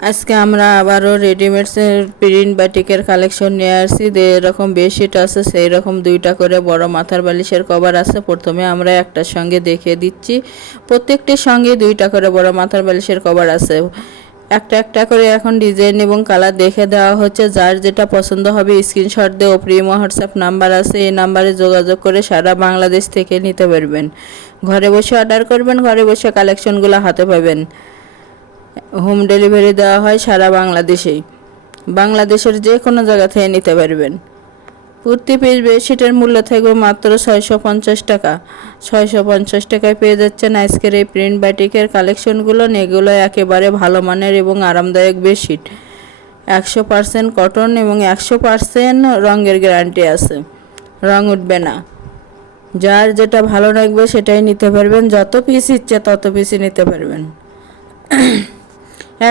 আজকে আমরা আবারও রেডিমেডসের প্রিন্ট বাটিকের কালেকশন নিয়ে আসছি। এরকম বেডশিট আছে, সেই রকম দুইটা করে বড় মাথার বালিশের কভার আছে। প্রথমে আমরা একটার সঙ্গে দেখিয়ে দিচ্ছি। প্রত্যেকটির সঙ্গে দুইটা করে বড় মাথার বালিশের কভার আছে। একটা একটা করে এখন ডিজাইন এবং কালার দেখে দেওয়া হচ্ছে। যার যেটা পছন্দ হবে স্ক্রিনশট দিয়ে প্রিয় হোয়াটসঅ্যাপ নাম্বার আছে, এই নাম্বারে যোগাযোগ করে সারা বাংলাদেশ থেকে নিতে পারবেন। ঘরে বসে অর্ডার করবেন, ঘরে বসে কালেকশনগুলো হাতে পাবেন। হোম ডেলিভারি দেওয়া হয় সারা বাংলাদেশেই। বাংলাদেশের যে কোনো জায়গা থেকে নিতে পারবেন। প্রতি পিস বেডশিটের মূল্য থাকবে মাত্র 650 টাকা। 650 টাকায় পেয়ে যাচ্ছেন আজকের এই প্রিন্ট বাটিকের কালেকশনগুলো। এগুলো একেবারে ভালো মানের এবং আরামদায়ক বেডশিট। 100% কটন এবং 100% রঙের গ্যারান্টি আছে, রং উঠবে না। যার যেটা ভালো লাগবে সেটাই নিতে পারবেন। যত পিস ইচ্ছে তত পিসই নিতে পারবেন।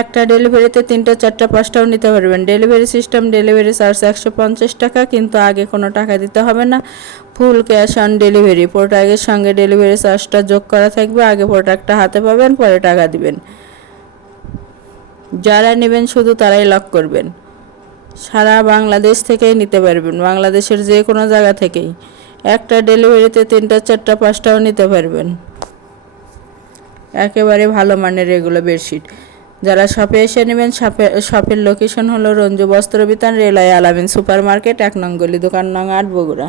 একটা ডেলিভারিতে 3টা 4টা 5টাও নিতে পারবেন। ডেলিভারি সিস্টেম, ডেলিভারি চার্জ 150 টাকা, কিন্তু আগে কোনো টাকা দিতে হবে না। Full cash on delivery. প্রোডাক্টের সঙ্গে ডেলিভারি চার্জটা যোগ করা থাকবে। আগে প্রোডাক্টটা হাতে পাবেন, পরে টাকা দিবেন। যারা নেবেন শুধু তারাই লক করবেন। সারা বাংলাদেশ থেকেই নিতে পারবেন, বাংলাদেশের যে কোনো জায়গা থেকেই। একটা ডেলিভারিতে 3টা 4টা 5টাও নিতে পারবেন। একেবারে ভালো মানের এগুলো বেডশিট। যারা শপে এসে নেবেন, শপের লোকেশন হলো রঞ্জু বস্ত্র বিতান, রেলওয়ে আলামিন সুপার মার্কেট, 1 নং গলি, দোকান নং 8, বগুড়া।